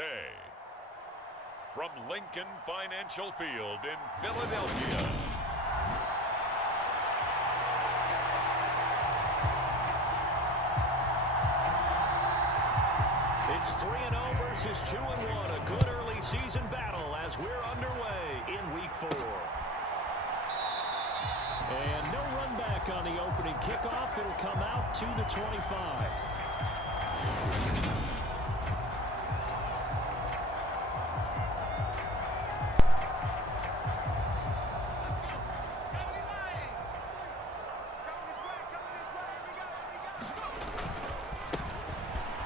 today. From Lincoln Financial Field in Philadelphia. It's 3-0 versus 2-1. A good early season battle as we're underway in Week 4. And no run back on the opening kickoff. It'll come out to the 25.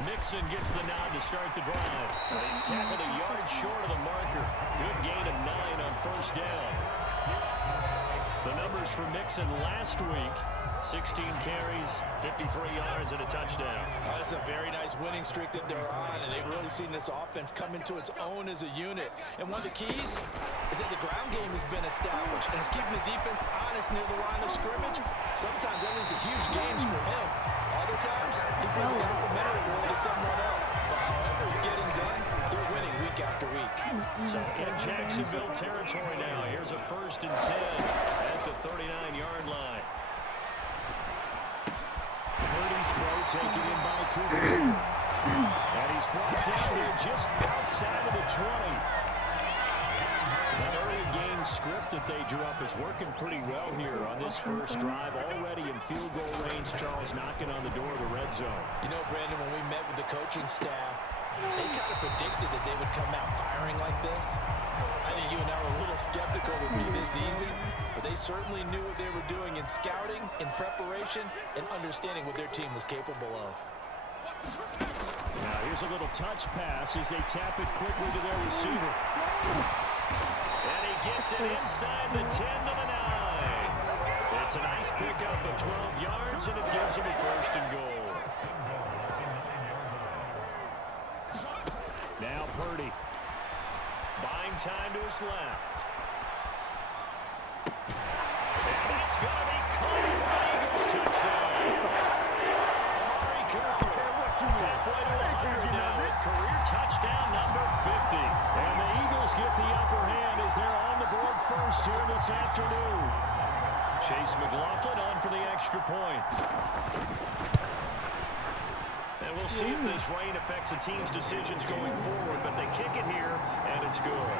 Mixon gets the nod to start the drive. He's tackled a yard short of the marker. Good gain of 9 on first down. The numbers for Mixon last week: 16 carries, 53 yards, and a touchdown. Oh, that's a very nice winning streak that they're on, and they've really seen this offense come into its own as a unit. And one of the keys is that the ground game has been established, and it's keeping the defense honest near the line of scrimmage. Sometimes that leads to huge games for him. Other times, he plays a complimentary role to someone else. But however it's getting done, they're winning week after week. So in Jacksonville territory now, here's a 1st and 10 at the 39-yard line. Purdy's throw taken in by Cooper. And he's brought down here just outside of the 20. That early game script that they drew up is working pretty well here on this first drive. Already in field goal range, Charles knocking on the door of the red zone. You know, Brandon, when we met with the coaching staff, they kind of predicted that they would come out firing like this. I think you and I were a little skeptical it would be this easy, but they certainly knew what they were doing in scouting, in preparation, and understanding what their team was capable of. Now here's a little touch pass as they tap it quickly to their receiver. And he gets it inside the 10 to the 9. It's a nice pickup of 12 yards, and it gives him a 1st and goal. Now Purdy. Buying time to his left. And that's going to be caught for an Eagles touchdown. Amari Cooper halfway to 100 now with career touchdown number 50. And the Eagles get the upper hand as they're on the board first here this afternoon. Chase McLaughlin on for the extra point. And we'll see if this rain affects the team's decisions going forward, but they kick it here, and it's good.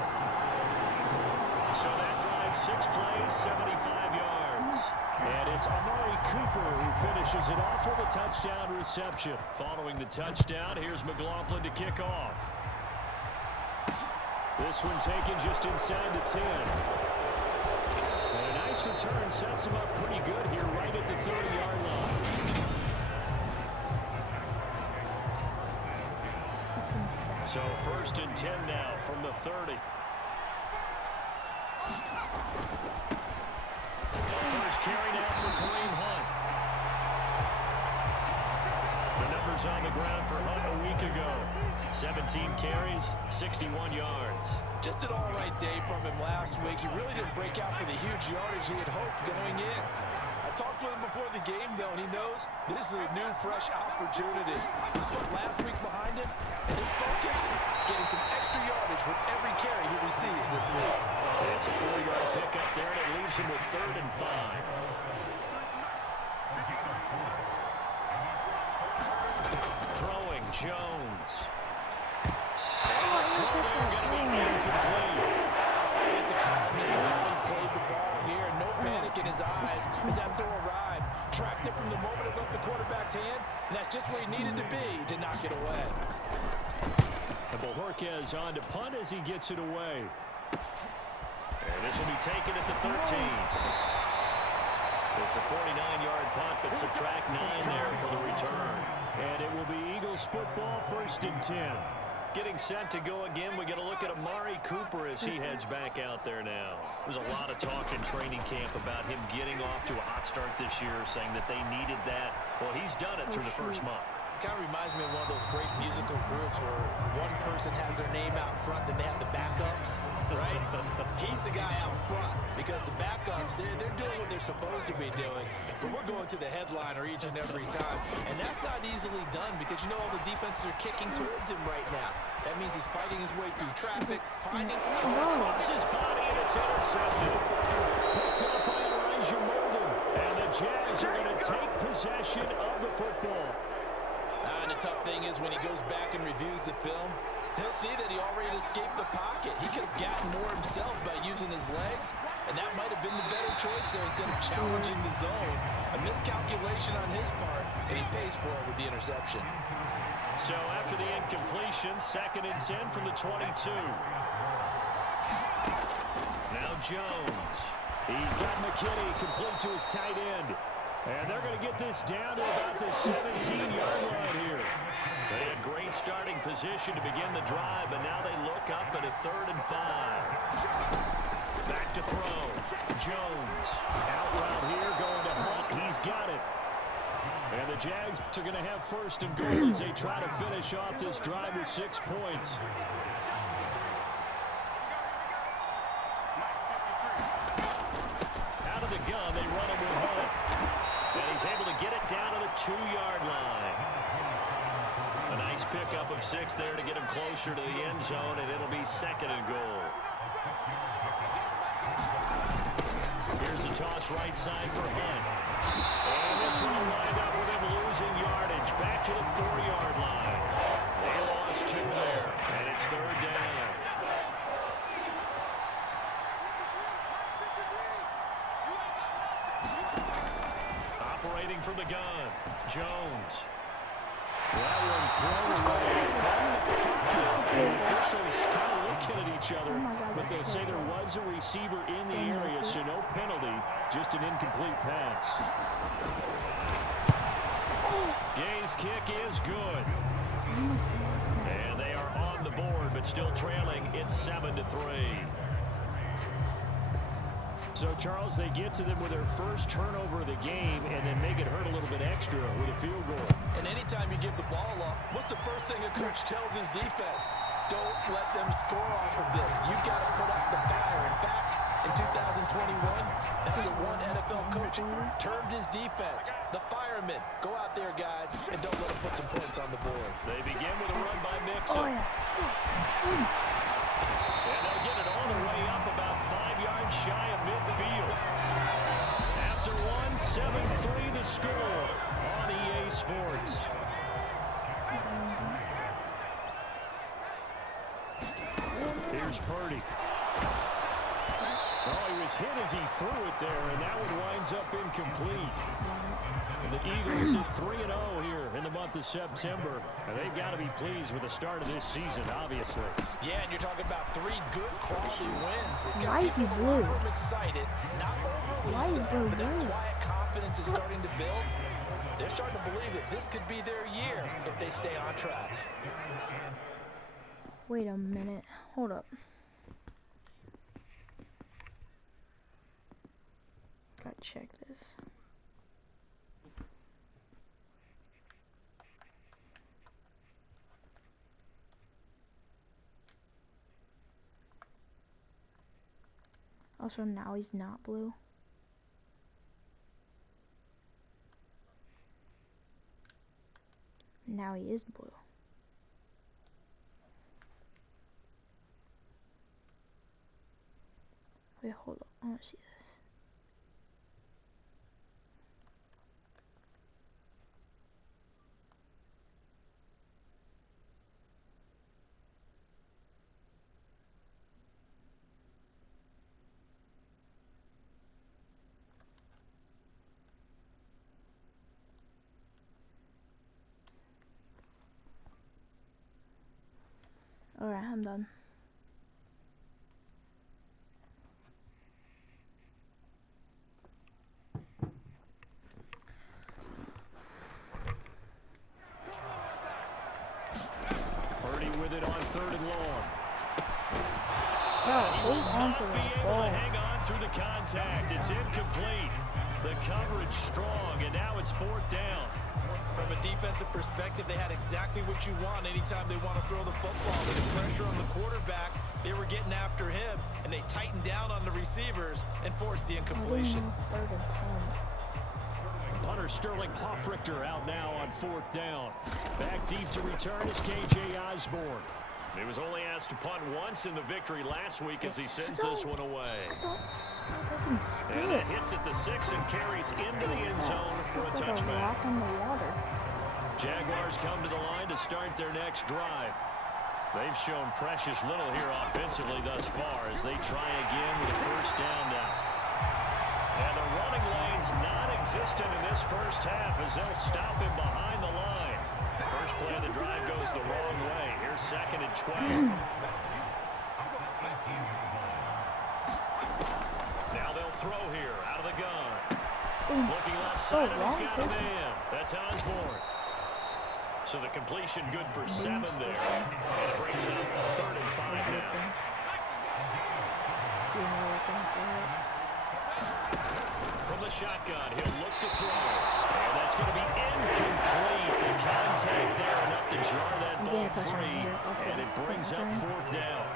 So that drives 6 plays, 75 yards. And it's Amari Cooper who finishes it off with a touchdown reception. Following the touchdown, here's McLaughlin to kick off. This one taken just inside the 10. And a nice return sets him up pretty good here right at the 30-yard line. So 1st and 10 now from the 30. First carry now for Kareem Hunt. The numbers on the ground for Hunt a week ago. 17 carries, 61 yards. Just an all-right day from him last week. He really didn't break out for the huge yardage he had hoped going in. I talked with him before the game, though, and he knows this is a new, fresh opportunity. He's put last week behind him, and his focus, getting some extra yardage with every carry he receives this week. It's a 4-yard pickup there, and it leaves him with 3rd and 5. Throwing Jones. Going to be incomplete. At the calmness of how he played the ball here, no panic in his eyes as that throw arrived. Tracked it from the moment it left the quarterback's hand, and that's just where he needed to be to knock it away. And Bojorquez on to punt as he gets it away. And this will be taken at the 13. It's a 49-yard punt, but subtract 9 there for the return. And it will be Eagles football, 1st and 10. Getting set to go again. We get a look at Amari Cooper as he heads back out there now. There's a lot of talk in training camp about him getting off to a hot start this year, saying that they needed that. Well, he's done it through the first month. kind of reminds me of one of those great musical groups where one person has their name out front, then they have the backups, right? He's the guy out front because the backups, they're doing what they're supposed to be doing, but we're going to the headliner each and every time, and that's not easily done because you know all the defenses are kicking towards him right now. That means he's fighting his way through traffic, finding across his body, and it's intercepted. Picked up by Elijah Molden, and the Jags are going to take possession of the football. And the tough thing is when he goes back and reviews the film, he'll see that he already escaped the pocket. He could have gotten more himself by using his legs, and that might have been the better choice there instead of challenging the zone. A miscalculation on his part, and he pays for it with the interception. So after the incompletion, 2nd and 10 from the 22. Now Jones. He's got McKinney complete to his tight end. And they're going to get this down to about the 17-yard line here. They had great starting position to begin the drive, but now they look up at a 3rd and 5. Back to throw. Jones. Out route here, going to Hunt. He's got it. And the Jags are going to have 1st and goal as they try to finish off this drive with 6 points. Out of the gun, they run him with Hunt. And he's able to get it down to the 2-yard line. A nice pickup of 6 there to get him closer to the end zone, and it'll be 2nd and goal. Here's a toss right side for Hunt. And this one lined up with him losing yardage. Back to the 4-yard line. They lost 2 there, and it's 3rd down. Operating from the gun, Jones. That one thrown away from the pocket. The officials kind of looking at each other, but they'll say there was a receiver in the area, so no penalty, just an incomplete pass. Gay's kick is good. And they are on the board, but still trailing. It's 7-3. So, Charles, they get to them with their first turnover of the game and then make it hurt a little bit extra with a field goal. And anytime you give the ball up, what's the first thing a coach tells his defense? Don't let them score off of this. You've got to put out the fire. In fact, in 2021, that's what one NFL coach termed his defense. The firemen. Go out there, guys, and don't let them put some points on the board. They begin with a run by Mixon. And they'll get it all the way up about 5 yards shy of midfield. After one, 7-3 the score on EA Sports. Here's Purdy. Oh, he was hit as he threw it there, and that one winds up incomplete. And the Eagles at 3-0 here in the month of September. And they've got to be pleased with the start of this season, obviously. Yeah, and you're talking about 3 good quality wins. It's got people a lot excited, not overly so, but that quiet confidence is starting to build. They're starting to believe that this could be their year if they stay on track. Wait a minute. Hold up. Gotta check this. Also, now he's not blue. Now he is blue. Wait, hold up. I want to see this. Alright, I'm done. Purdy with it on 3rd and long. He will not be able to hang on through the contact. It's incomplete. The coverage strong, and now it's 4th down. From a defensive defensive perspective, they had exactly what you want anytime they want to throw the football. There's pressure on the quarterback. They were getting after him, and they tightened down on the receivers and forced the incompletion. Third and 10. Punter Sterling Hoffrichter out now on 4th down. Back deep to return is K.J. Osborne. He was only asked to punt once in the victory last week as he sends this one away. And it hits at the 6 and carries into the end zone for a touchback. Jaguars come to the line to start their next drive. They've shown precious little here offensively thus far as they try again with a first down now. And the running lane's non-existent in this first half as they'll stop him behind the line. First play of the drive goes the wrong way. Here's 2nd and 12. Now they'll throw here out of the gun. Looking left side, and he's got a man. That's Osborne. So the completion good for 7 there. And it brings up 3rd and 5 now. From the shotgun, he'll look to throw. And that's going to be incomplete. The contact there enough to jar that ball free. And it brings up 4th down.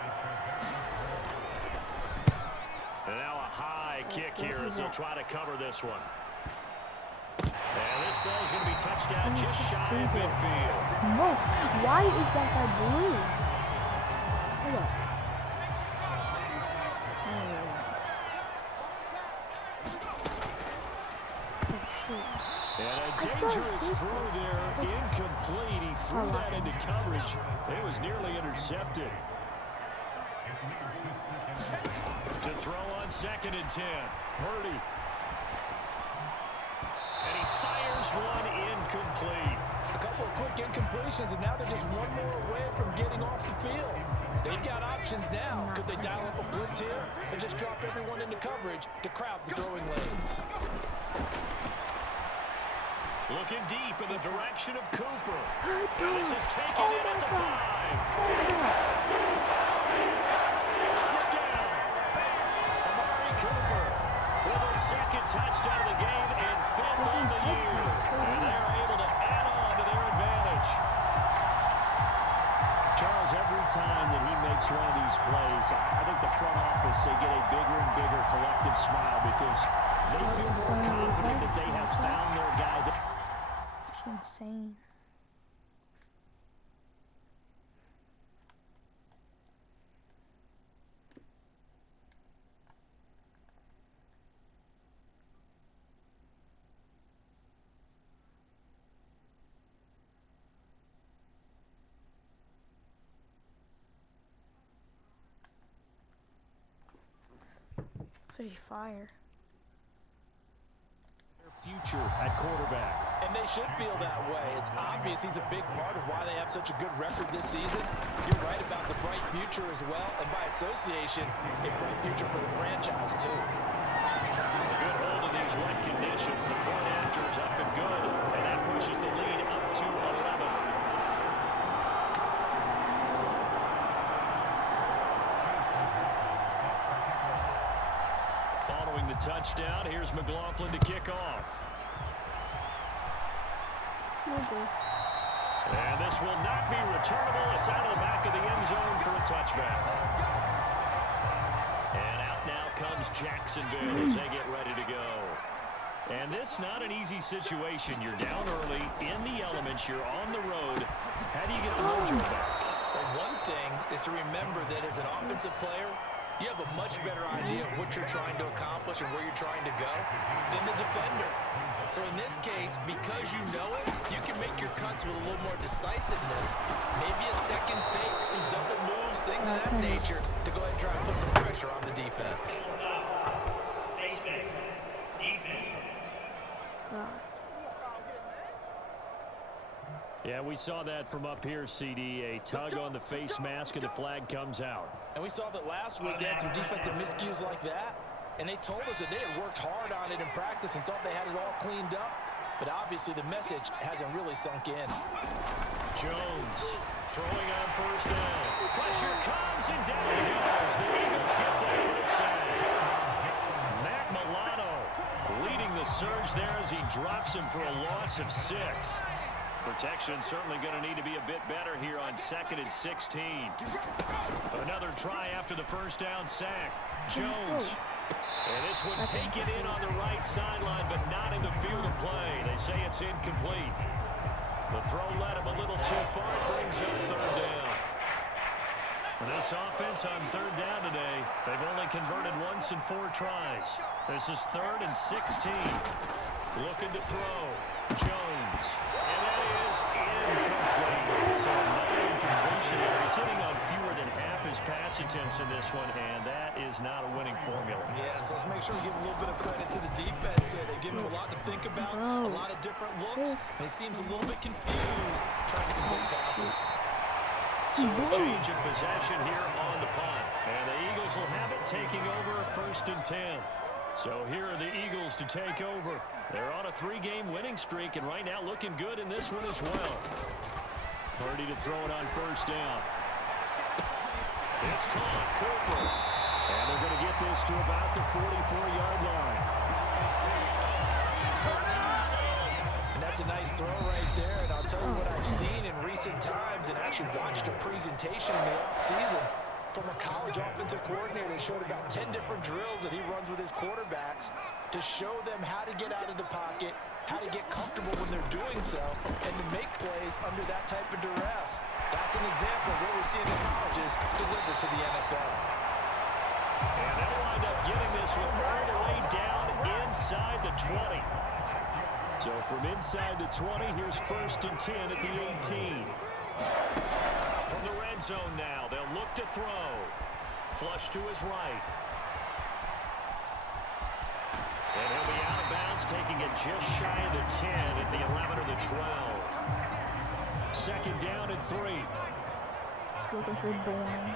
And now a high kick here as they'll try to cover this one. And this ball is going to be touched down just shy of midfield. No, why is that guy blue? Hold up. And a dangerous throw there, incomplete. He threw that into coverage. It was nearly intercepted. To throw on 2nd and 10. Purdy. And he fires one incomplete. A couple of quick incompletions, and now they're just one more away from getting off the field. They've got options now. Could they dial up a blitz here and just drop everyone into coverage to crowd the throwing lanes? Looking deep in the direction of Cooper. And this is taken in at the 5. Touchdown. Amari Cooper with a 2nd touchdown of the game and 5th on the year. And they're able to add on to their advantage. Charles, every time that he makes one of these plays, I think the front office, they get a bigger and bigger collective smile because they feel more confident that they have found their guy. Insane. So you fire. Future at quarterback. And they should feel that way. It's obvious he's a big part of why they have such a good record this season. You're right about the bright future as well, and by association, a bright future for the franchise too. A good hold of these wet conditions. The point after is up and good, and that pushes the lead up to 11. Following the touchdown, here's McLaughlin to kick off. And this will not be returnable. It's out of the back of the end zone for a touchback. And out now comes Jacksonville as they get ready to go. And this not an easy situation. You're down early, in the elements, you're on the road. How do you get the mojo back? Well, one thing is to remember that as an offensive player, you have a much better idea of what you're trying to accomplish and where you're trying to go than the defender. So in this case, because you know it, you can make your cuts with a little more decisiveness. Maybe a second fake, some double moves, things of that nature to go ahead and try and put some pressure on the defense. Yeah, we saw that from up here, CD. A tug on the face mask and the flag comes out. And we saw that last week they had some defensive miscues like that. And they told us that they had worked hard on it in practice and thought they had it all cleaned up. But obviously the message hasn't really sunk in. Jones throwing on first down. Pressure comes and down he goes. The Eagles get there for the save. Matt Milano leading the surge there as he drops him for a loss of 6. Protection certainly going to need to be a bit better here on 2nd and 16. Another try after the first down sack. Jones. And this one taken in on the right sideline, but not in the field of play. They say it's incomplete. The throw led him a little too far. It brings up 3rd down. This offense on 3rd down today, they've only converted once in 4 tries. This is 3rd and 16. Looking to throw. Jones. And that is incomplete. So another incompletion there. He's hitting on fewer than half his pass attempts in this one, and that is not a winning formula. Yeah, so let's make sure we give a little bit of credit to the defense here. They've given him a lot to think about, a lot of different looks, and he seems a little bit confused trying to complete passes. So a change of possession here on the punt. And the Eagles will have it taking over 1st and 10. So here are the Eagles to take over. They're on a 3-game winning streak, and right now looking good in this one as well. Purdy to throw it on 1st down. It's caught. Cooper. And they're going to get this to about the 44-yard line. And that's a nice throw right there, and I'll tell you what I've seen in recent times and actually watched a presentation in the offseason from a college offensive coordinator that showed about 10 different drills that he runs with his quarterbacks to show them how to get out of the pocket, how to get comfortable when they're doing so, and to make plays under that type of duress. That's an example of what we're seeing in colleges delivered to the NFL. And they'll wind up getting this one all the way down inside the 20. So from inside the 20, here's 1st and 10 at the 18. From the red zone now, they'll look to throw. Flush to his right. And he'll be out of bounds, taking it just shy of the 10 at the 11 or the 12. 2nd down and 3. Looking for Bourne.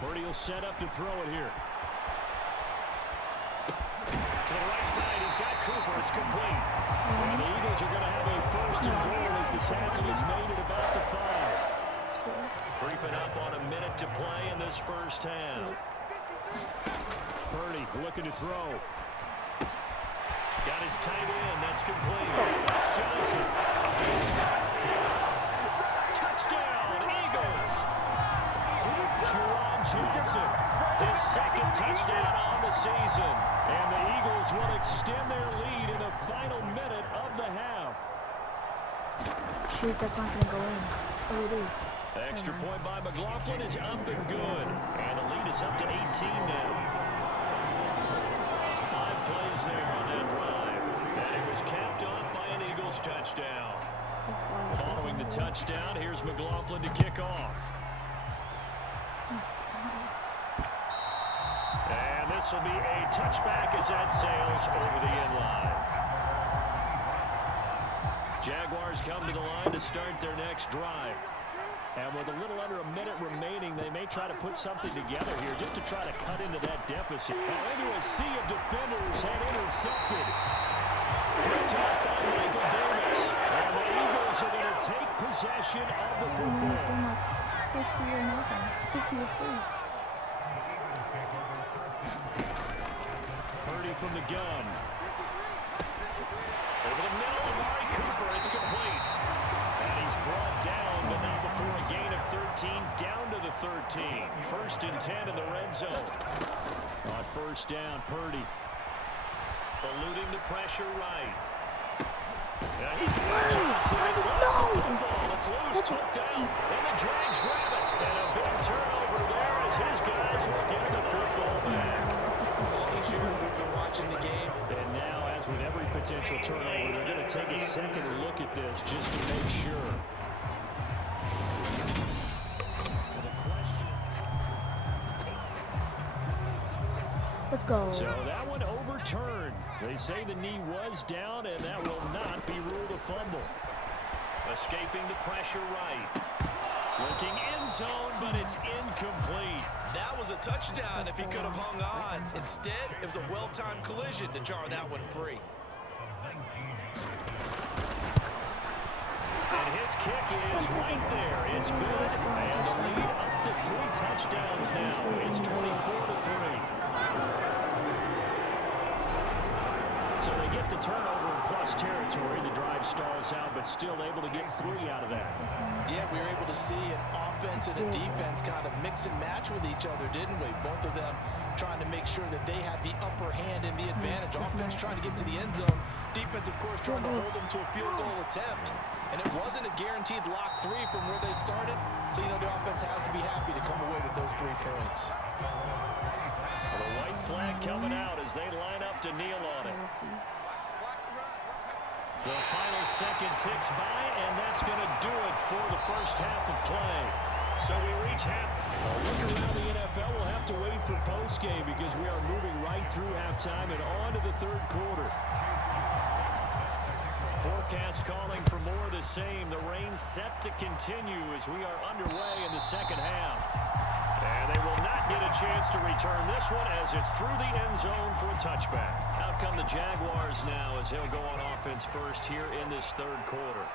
Purdy will set up to throw it here. To the right side, he's got Cooper. It's complete. And the Eagles are going to have a 1st and goal as the tackle is made at about the 5. Creeping up on a minute to play in this first half. Purdy looking to throw. Got his tight end. That's complete. That's Johnson. Touchdown, Eagles. Jerome Johnson, his 2nd touchdown on the season. And the Eagles will extend their lead in the final minute of the half. Shoot, that's not going to go in. Oh, it is. Extra point by McLaughlin is up and good. And the lead is up to 18 now. 5 plays there on that drive. And it was capped off by an Eagles touchdown. Following the touchdown, here's McLaughlin to kick off. And this will be a touchback as that sails over the inline. Jaguars come to the line to start their next drive. And with a little under a minute remaining, they may try to put something together here just to try to cut into that deficit. Now into a sea of defenders and intercepted. Picked off by Michael Davis. And the Eagles are going to take possession of the football. 50 or nothing. 50 or 3. Purdy from the gun. Over the middle, Amari Cooper. It's complete. And he's brought down, but not before a gain of 13, down to the 13. 1st and 10 in the red zone. On 1st down, Purdy. Eluding the pressure right. Yeah, he's Johnson has lost the football. It's loose, put down, and the Jags grab it. And a big turnover there as his guys will get the football back. All these years we've been watching the game. And now, as with every potential turnover, they're going to take a second look at this just to make sure. And a question. Let's go. So that one overturned. They say the knee was down, and that will not be ruled a fumble. Escaping the pressure right. Looking end zone, but it's incomplete. That was a touchdown if he could have hung on. Instead, it was a well-timed collision to jar that one free. And his kick is right there. It's good. And the lead up to 3 touchdowns now. It's 24-3. So they get with the turnover in plus territory. The drive stalls out, but still able to get 3 out of that. Yeah, we were able to see an offense and a defense kind of mix and match with each other, didn't we? Both of them trying to make sure that they had the upper hand and the advantage. Offense trying to get to the end zone. Defense, of course, trying to hold them to a field goal attempt. And it wasn't a guaranteed lock 3 from where they started. So, you know, the offense has to be happy to come away with those 3 points. Well, the white flag coming out as they line up to kneel on it. The final second ticks by, and that's going to do it for the first half of play. So we reach half. Well, look around the NFL. We'll have to wait for postgame because we are moving right through halftime and on to the third quarter. Forecast calling for more of the same. The rain set to continue as we are underway in the second half. And they will not get a chance to return this one as it's through the end zone for a touchback. Out come the Jaguars now as they'll go on offense first here in this third quarter.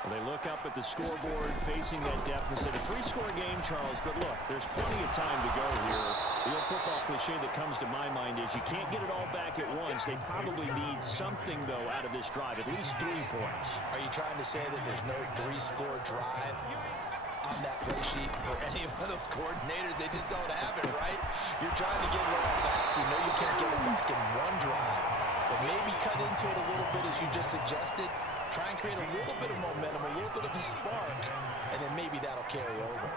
Well, they look up at the scoreboard facing that deficit. A 3-score game, Charles, but look, there's plenty of time to go here. The old football cliche that comes to my mind is you can't get it all back at once. They probably need something, though, out of this drive, at least 3 points. Are you trying to say that there's no 3-score drive on that play sheet for any of those coordinators? They just don't have it, right? You're trying to get it all back. You know you can't get it back in one drive. But maybe cut into it a little bit as you just suggested. Try and create a little bit of momentum, a little bit of a spark, and then maybe that'll carry over.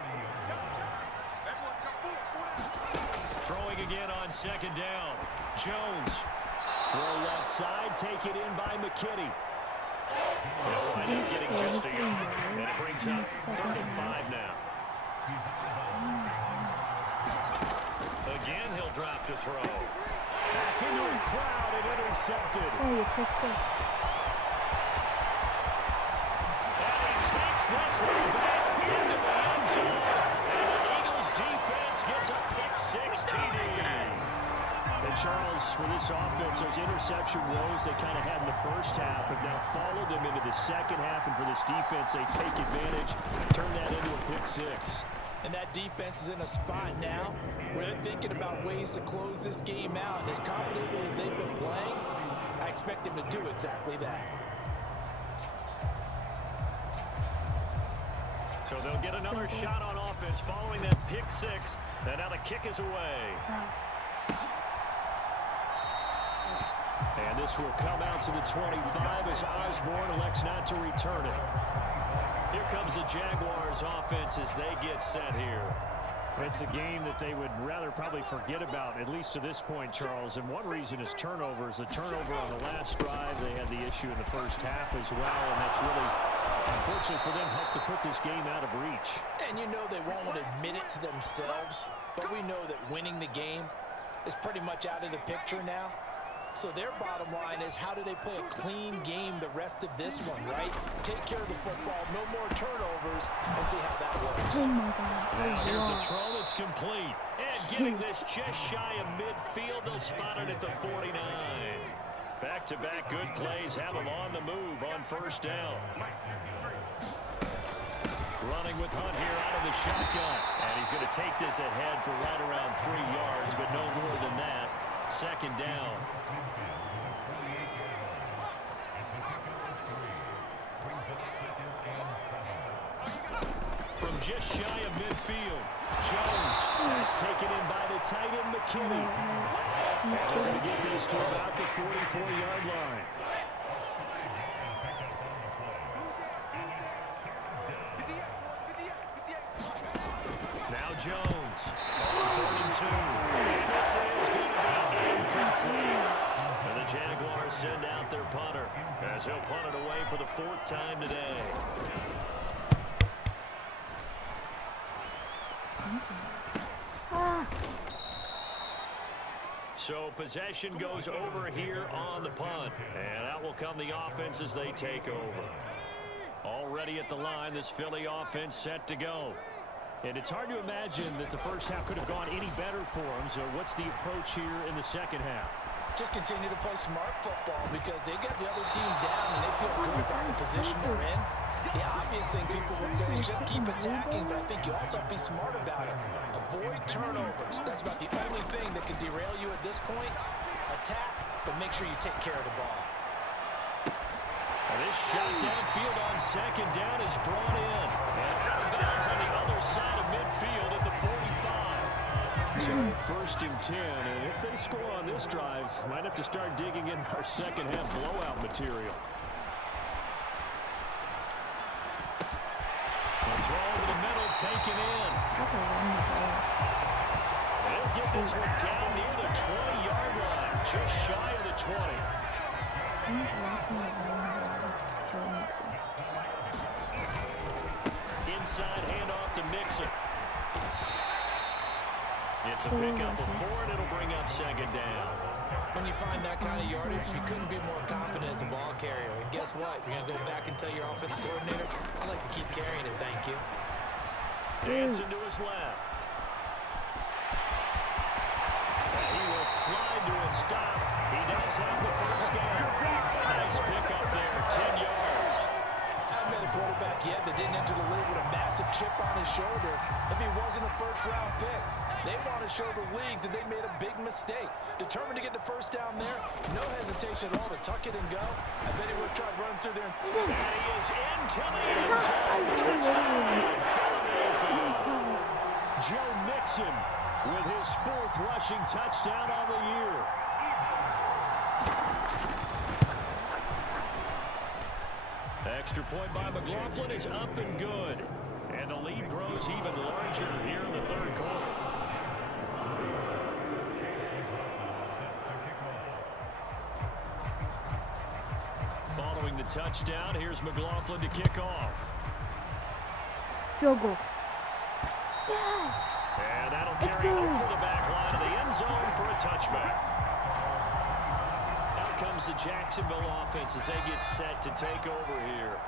Throwing again on second down. Jones. Throw left side, take it in by McKinney. They'll wind up getting just a yard, and it brings up 35 now. Again, he'll drop to throw. That's into a crowd and intercepted. Oh, you pick 6. And he takes this one back into the end zone. And the Eagles defense gets a pick 6 TD. And Charles, for this offense, those interception woes they kind of had in the first half have now followed them into the second half. And for this defense, they take advantage, turn that into a pick 6. And that defense is in a spot now where they're thinking about ways to close this game out. And as confidently as they've been playing, I expect them to do exactly that. So they'll get another shot on offense following that pick 6. And now the kick is away. And this will come out to the 25 as Osborne elects not to return it. Here comes the Jaguars offense as they get set here. It's a game that they would rather probably forget about, at least to this point, Charles. And one reason is turnovers. The turnover on the last drive, they had the issue in the first half as well. And that's really, unfortunately for them, helped to put this game out of reach. And you know they won't admit it to themselves, but we know that winning the game is pretty much out of the picture now. So their bottom line is, how do they play a clean game the rest of this one, right? Take care of the football, no more turnovers, and see how that works. Oh my God. Now here's a throw that's complete. And getting this just shy of midfield, they'll spot it at the 49. Back-to-back good plays have them on the move on first down. Running with Hunt here out of the shotgun. And he's going to take this ahead for right around 3 yards, but no more than that. Second down. From just shy of midfield, Jones. That's taken in by the tight end, McKinney. And they're going to get this to about the 44-yard line. Now Jones. On 4 and 2. And this is going to be incomplete. And the Jaguars send out their punter as he'll punt it away for the 4th time today. So possession goes over here on the punt. And out will come the offense as they take over. Already at the line, this Philly offense set to go. And it's hard to imagine that the first half could have gone any better for them. So what's the approach here in the second half? Just continue to play smart football because they get the other team down and they feel good about the position they're in. The obvious thing people would say is just keep attacking, but I think you also have to be smart about it. Avoid turnovers. That's about the only thing that can derail you at this point. Attack, but make sure you take care of the ball. This shot downfield on second down is brought in. And out of bounds on the other side of midfield at the 45. So first and 10, and if they score on this drive, might have to start digging in our second half blowout material. The throw over the middle, taken in. They'll get this one down near the 20-yard line, just shy of the 20. Inside handoff to Mixon. It's a pickup of 4, and it'll bring up second down. When you find that kind of yardage, you couldn't be more confident as a ball carrier. And guess what? You're going to go back and tell your offensive coordinator, I'd like to keep carrying it, thank you. Dancing to his left. He will slide to a stop. He does have the first down. Nice pickup there, 10 yards. I haven't met a quarterback yet that didn't enter the league with a massive chip on his shoulder if he wasn't a first-round pick. They want to show the league that they made a big mistake. Determined to get the first down there. No hesitation at all to tuck it and go. I bet he would have tried running through there. And he is into the end zone. Touchdown, Philadelphia. Joe Mixon with his 4th rushing touchdown on the year. Extra point by McLaughlin is up and good. And the lead grows even larger here in the 3rd quarter. Following the touchdown, here's McLaughlin to kick off. Field goal. Yes. And that'll carry over the back line of the end zone for a touchback. Out comes the Jacksonville offense as they get set to take over here.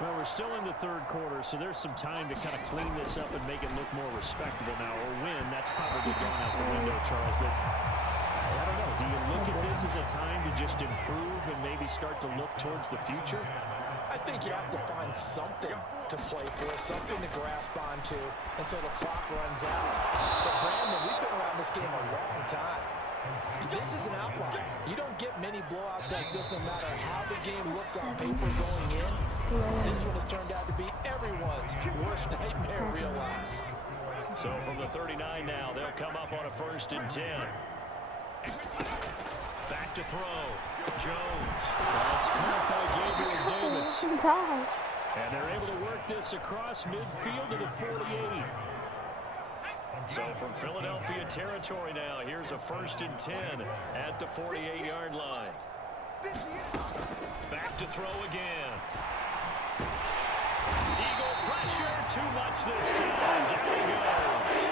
Well, we're still in the 3rd quarter, so there's some time to kind of clean this up and make it look more respectable now. Or win, that's probably gone out the window, Charles. But I don't know. Do you look at this as a time to just improve and maybe start to look towards the future? I think you have to find something to play for, something to grasp onto until the clock runs out. But Brandon, we've been around this game a long time. This is an outlier. You don't get many blowouts like this no matter how the game looks on paper going in. This one has turned out to be everyone's worst nightmare realized. So from the 39 now, they'll come up on a 1st and 10. Back to throw. Jones. That's caught by Gabriel Davis. And they're able to work this across midfield to the 48. So from Philadelphia territory now, here's a 1st and 10 at the 48-yard line. Back to throw again. Eagle pressure, too much this time. Down he goes.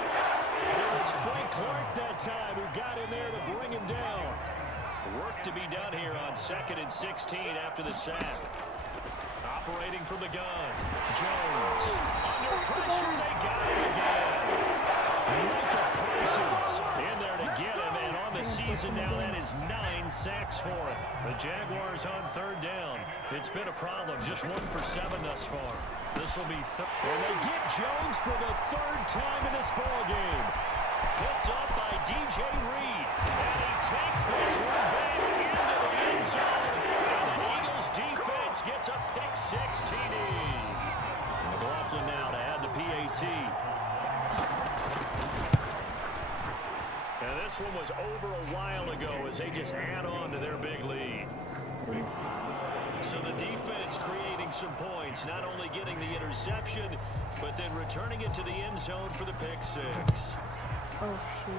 It was Frank Clark that time who got in there to bring him down. Work to be done here on 2nd and 16 after the sack. Operating from the gun. Jones. Under pressure, they got it again. Micah Parsons in there to get him, and on the season now, that is 9 sacks for him. The Jaguars on 3rd down. It's been a problem, just 1 for 7 thus far. This will be third. And they get Jones for the 3rd time in this ball game. Picked up by DJ Reed, and he takes this one back into the end zone. And the Eagles defense gets a pick-6 TD. McLaughlin now to add the PAT. And this one was over a while ago as they just add on to their big lead. So the defense creating some points, not only getting the interception, but then returning it to the end zone for the pick-6. Oh, shoot.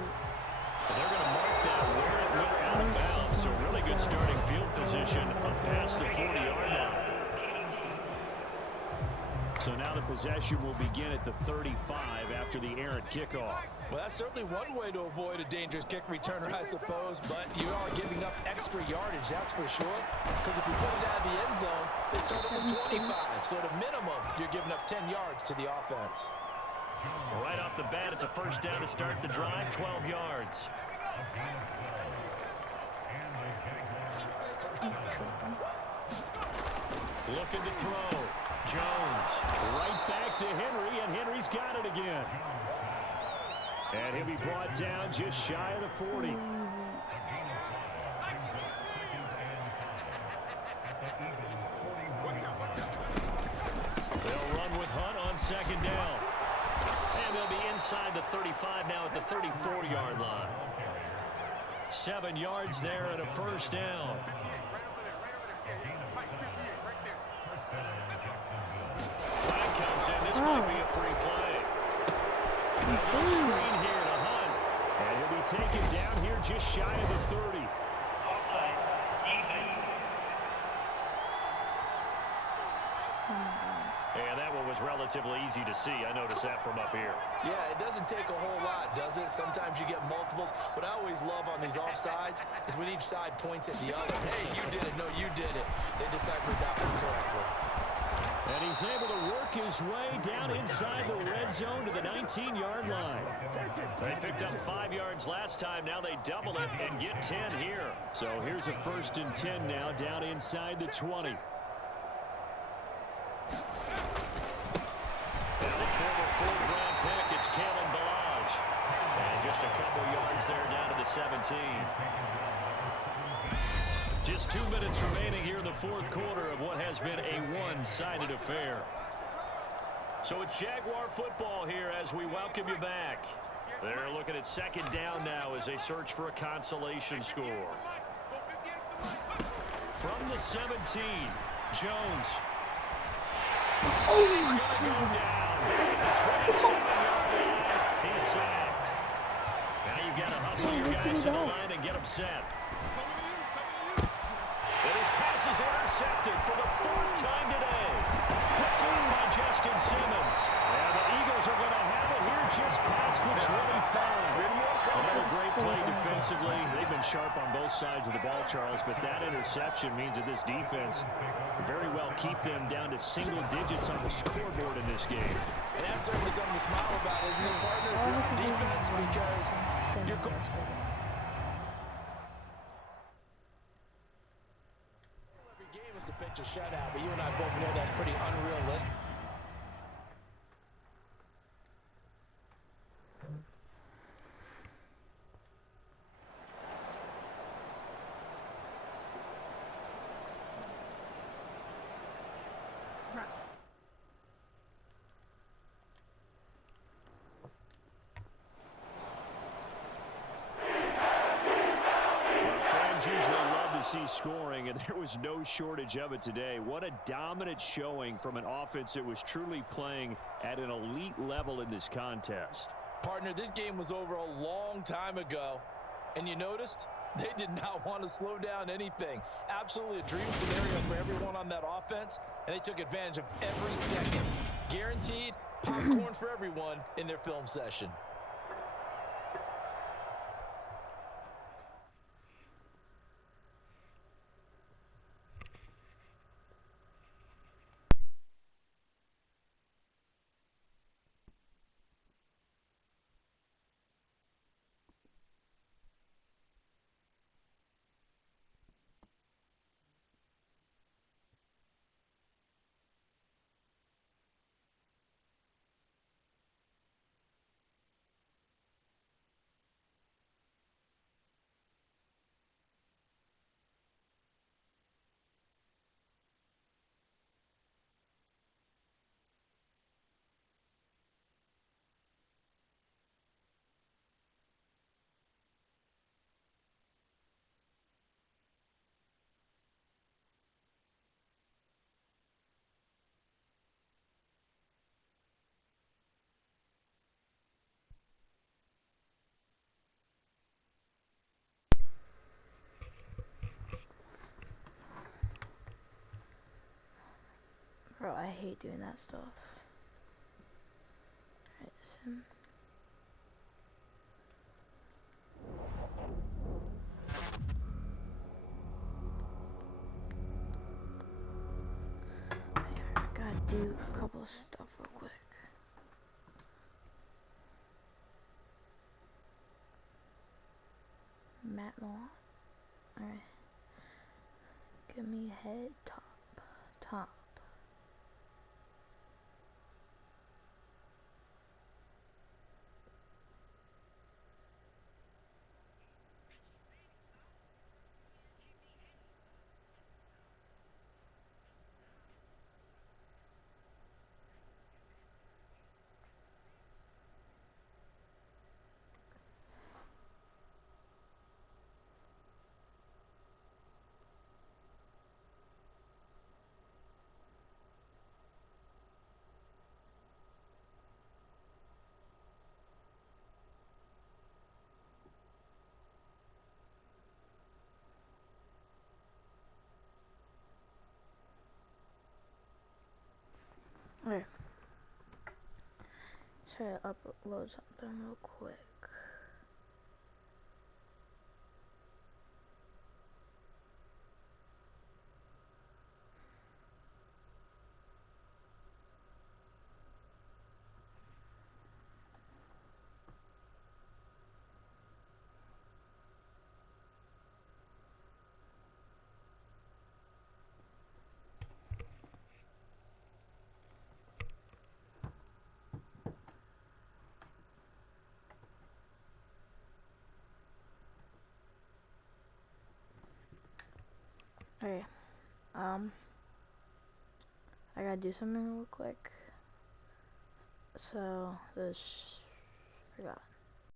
They're going to mark that where it went out of bounds. So really good starting field position up past the 40-yard line. So now the possession will begin at the 35 after the errant kickoff. Well, that's certainly one way to avoid a dangerous kick returner, I suppose, but you are giving up extra yardage, that's for sure. Because if you put it out of the end zone, they start at the 25. So at a minimum, you're giving up 10 yards to the offense. Right off the bat, it's a 1st down to start the drive, 12 yards. Looking to throw. Jones right back to Henry, and Henry's got it again. And he'll be brought down just shy of the 40. second down. And they'll be inside the 35 now at the 34-yard line. 7 yards there and a first down. Flag comes in. This might be a free play. A screen here to Hunt. And he'll be taken down here just shy of the 30. And that one was relatively easy to see. I noticed that from up here. Yeah, it doesn't take a whole lot, does it? Sometimes you get multiples. What I always love on these offsides is when each side points at the other. Hey, you did it. No, you did it. They deciphered that one correctly. And he's able to work his way down inside the red zone to the 19-yard line. They picked up 5 yards last time. Now they double it and get 10 here. So here's a 1st and 10 now down inside the 20. And just a couple yards there down to the 17. Just 2 minutes remaining here in the 4th quarter of what has been a one-sided affair. So it's Jaguar football here as we welcome you back. They're looking at 2nd down now as they search for a consolation score. From the 17, Jones. He's going to go down at the 27-yard line. He's sacked. Now you've got to hustle your guys to the line and get them set. And his pass is intercepted for the 4th time today. Picked up by Justin Simmons. And the Eagles are going to have it here just past the 25. Another great play defensively. They've been sharp on both sides of the ball, Charles, but that interception means that this defense very well keep them down to single digits on the scoreboard in this game. And that's certainly something to smile about, isn't it, partner? Defense, because you're going. Every game is a pitch a shutout, but you and I both know that's pretty unrealistic. See scoring, and there was no shortage of it today. What a dominant showing from an offense that was truly playing at an elite level in this contest. Partner, this game was over a long time ago, and you noticed they did not want to slow down anything. Absolutely a dream scenario for everyone on that offense, and they took advantage of every second. Guaranteed popcorn for everyone in their film session. Bro, I hate doing that stuff. Alright, sim. I gotta do a couple of stuff real quick. Matt Law. Alright. Give me head top. Top. Okay. Try to upload something real quick. Okay, I gotta do something real quick. So, forgot.